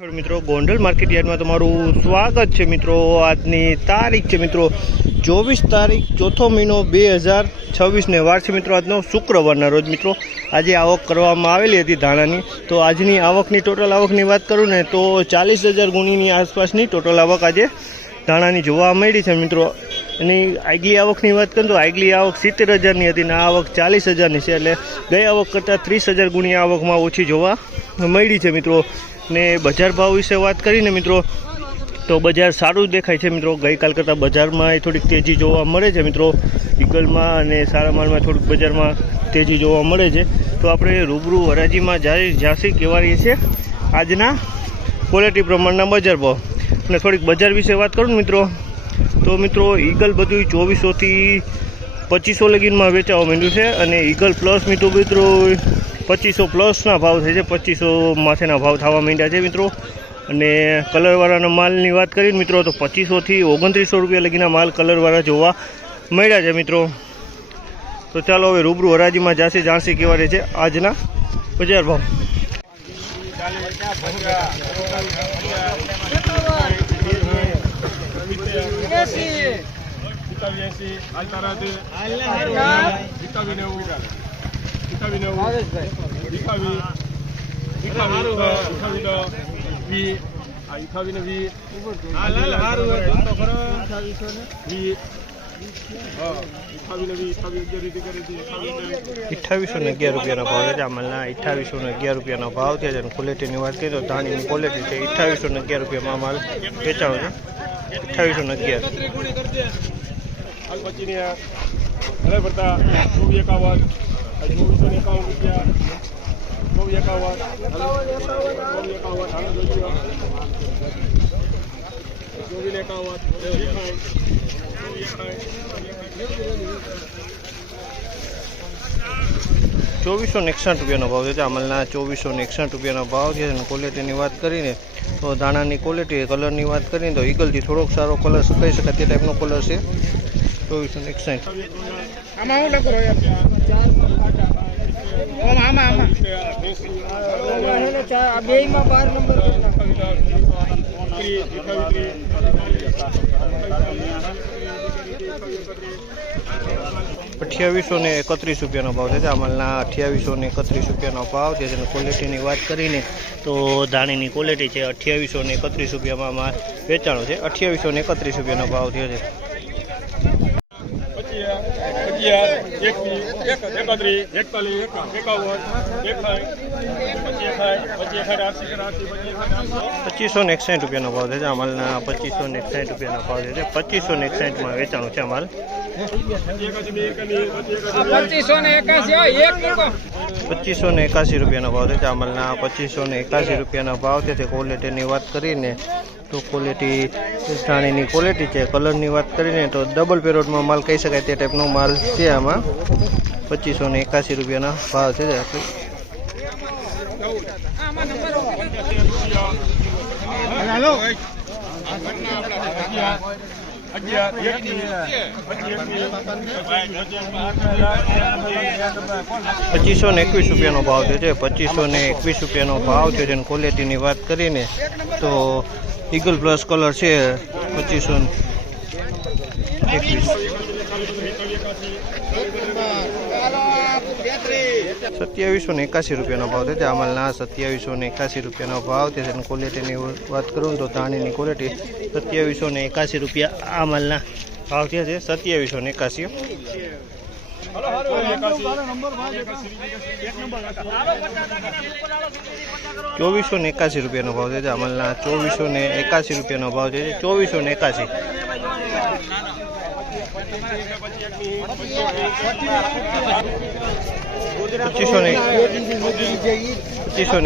मित्रों Gondal market yard में तमारू स्वागत है। मित्रों आजनी तारीख है मित्रों 24 तारीख चौथो महीनो 2026 ने वार है। मित्रों आज शुक्रवार रोज मित्रों आज आवक करवामां आवेली हती धाणानी। तो आजनी आवकनी टोटल आवकनी बात करूँ ने तो 40,000 गुणीनी आसपासनी टोटल आवक आज धाणानी जोवा मळी छे। मित्रों एनी आगली आवकनी बात करूँ तो आगली आवक 70,000 नी हती ने आ आवक 40,000 नी छे। एटले गई आवक करता 30,000 गुणी आवकमां ओછી जोवा मळी छे। मित्रों ने बजार भाव विषे बात करीने मित्रों तो बजार सारू देखाय छे। मित्रों गई काल करता बजार में थोड़ी तेजी जोवा मळे छे। मित्रों ईगल में सारा माल में थोड़ी बजार में तेजी जोवा मळे छे। तो आपणे रूबरू हराजी में जासी कहेवाय छे आजना क्वॉलिटी प्रमाणना बजार भाव ने थोड़ी बजार विषे बात करूँ मित्रों तो मित्रों ईगल बधुं 2400 थी 2500 लगीन में वेचावा मांड्युं छे अने ईगल प्लस मित्रों 2500 प्लस ना भाव थे 2500 माथेना भाव थवा मांड्या छे। मित्रों अने कलरवाळाना मालनी बात करीए मित्रों तो 2500 थी 2900 रुपया लगीना माल कलरवाळा जोवा मळ्या छे। मित्रों तो चालो हवे रूबरू हराजी में जासे जाणसी केवा रहे छे आजना बजार भाव। अठावीसो ने 11 रुपया भाव है। अमलना 2811 रुपया भाव थे। क्वॉलिटी की बात करें तो धाणी की क्वॉलिटी है 2811 रुपया में माल वेचाणो है। 2811 2461 रुपया भाव है। अमलना 2461 रुपया भाव है। क्वॉलिटी की बात करीए तो दाणा की क्वॉलिटी कलर की बात करीए तो ईगल थी थोड़ोक सारो कलर कही शकाय ते टाइप कलर है 2461। अठावीसो ने 31 रुपया भाव है। अमलना 2831 रुपया भाव है। क्वॉलिटी की बात करीए तो धाणी की क्वॉलिटी है 2831 रुपया में माल वेचाणो है। 2831 रुपया भाव थे। पच्चीसो ने 61 रुपया भाव है। अमलना 2561 रुपया भाव है। 2561 में वेचाणो है माल। 2581 रुपया भाव है। अमलना 2581 रुपया भाव थे। क्वॉलिटी की बात करीए तो क्वॉलिटी धाणी की क्वॉलिटी है। कलर की बात करीए तो डबल पेरोड में माल कही शकाय ते टाइप माल है। आमा 2581 रुपया भाव है। 2521 रुपया भाव है। 2521 रुपया भाव है। क्वॉलिटी की बात करीए तो ईगल प्लस कलर है 2521। 2781 रुपया भाव है। अमलना 2781 रुपया भाव है। क्वॉलिटी की बात करूँ तो धाणी की क्वॉलिटी 2781 रुपया अमलना भाव थे 2781। 2481 रुपया भाव है। अमलना 2481 रुपया भाव है। 2481 2500